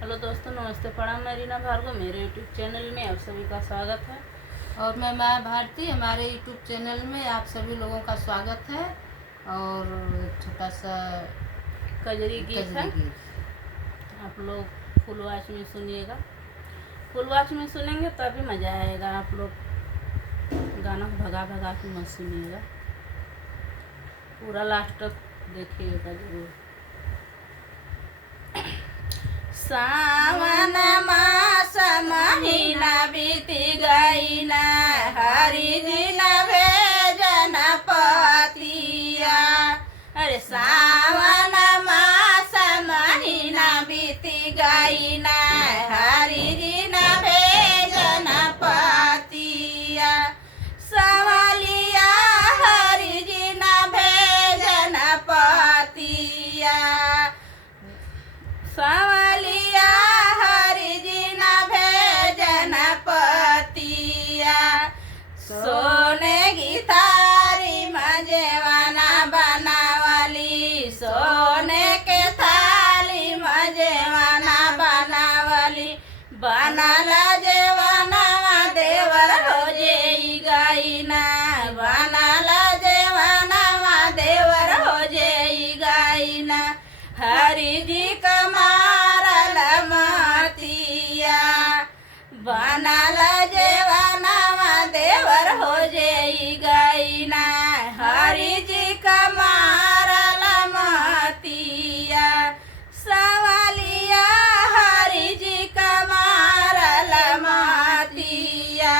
Hello दोस्तों, नमस्ते, प्रणाम। मैं रीना भार्गव, मेरे यूट्यूब चैनल में आप सभी का स्वागत है। और मैं माया भारती, हमारे यूट्यूब चैनल में आप सभी लोगों का स्वागत है। और छोटा सा कजरी गीत है, आप लोग फुल वॉच में सुनिएगा। फुल वॉच में सुनेंगे तभी मज़ा आएगा। आप लोग गाना को भगा भगा के मत सुनिएगा, पूरा लास्ट तक देखिएगा जरूर। सावन मास महीना बीती गई ना, हरि दिन भेजन पतिया। अरे सावन मास महीना बीती गई ना, हरि दिन भेजन पतिया। संवलिया हरि दिन भेजन पतिया। संवलिया हरि दिन भेजन पतिया। सोने की थारी मजेवाना बनावली, सोने के थाली मजेवाना बनावली। बनल जेवाना देवर हो जेई गई ना, बनल जेवाना देवर हो जेई गई ना। हरि जी कमारल मतिया, बनल जेवाना देवर हो जेई गई ना। हरि जी कमारल मतिया। संवलिया हरि जी कमारल मतिया।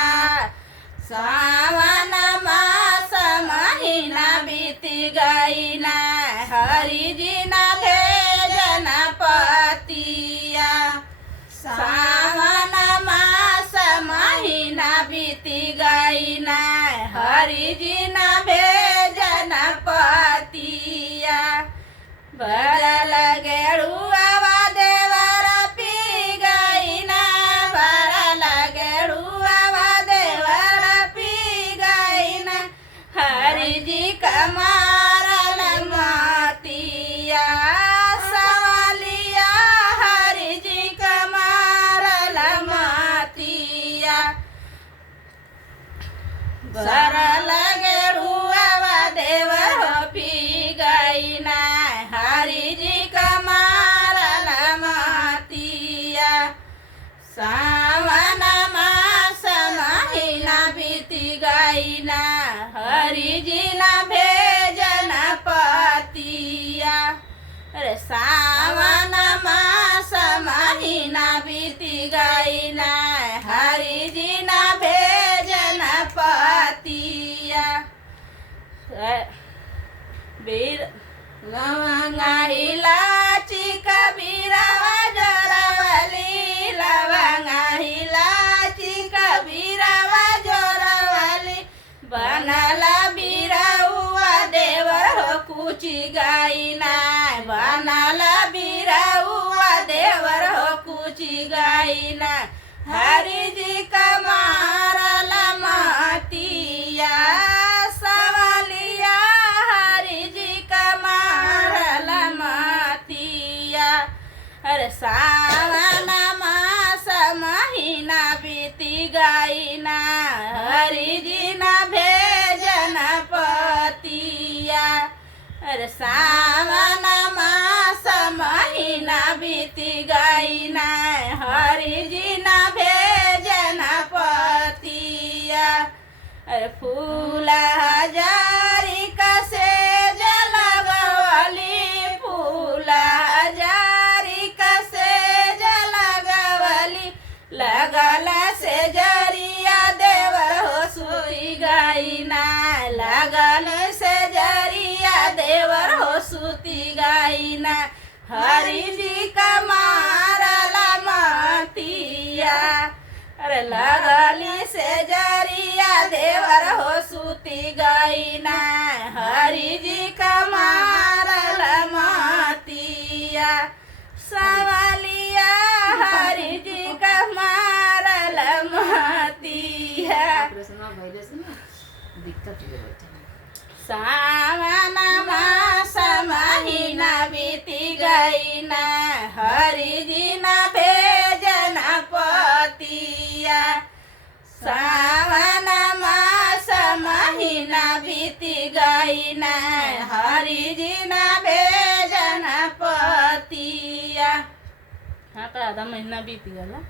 सावन मास महीना बीती गई ना, हरि जी न भेजन पतिया। सावन मास महीना बीती गई ना, हरि जी न भेजन पतिया। बरल गेरुआ देवर पी गई ना, बरल गेरुआ देवर पी गई ना। हरि जी कमारल मतिया। संवलिया हरि जी कमारल मतिया। बरल गेरुआ देवर हो पी गई ना, हरि जी कमारल मतिया। सावन मास महीना बीती गई ना, हरि जी न भेजन पतिया। अरे सावन मास महीना बीती गई ना, हरि जी न भेजन पतिया। बीर लवंगा इलाची कबीरवा जोरवली, लवंगा इलाची कबीरवा जोरवली। बनल बिरउआ देवर हो कुची गई ना, बनल बिरउआ देवर हो कुची गई ना। हरि जी कमारल मतिया। संवलिया हरि जी कमारल मतिया। अरे सावन मास महीना बीती गई ना, हरि जी न भेजन पतिया। अरे सावन मास महीना बीती गई ना, हरि जी न भेजन पतिया। अरे फूल हजारी कसे जलगवली, फूल हजारी कसे जलगवली। लगल से जरिया देवर हो सुई गई ना, लगल से जरिया देवर हो सुती गई ना। हरि जी कमारल मतिया। अरे लगली से जरिया देवर हो सुती गई ना, हरि जी कमारल मतिया। संवलिया हरि जी कमारल मतिया। सावन मास महीना बीती गई ना, हरि जी न भेजन सावन मास महीना बीती गई न हरि जी न भेजन पतिया। हाँ तो आधा महीना बीत गया।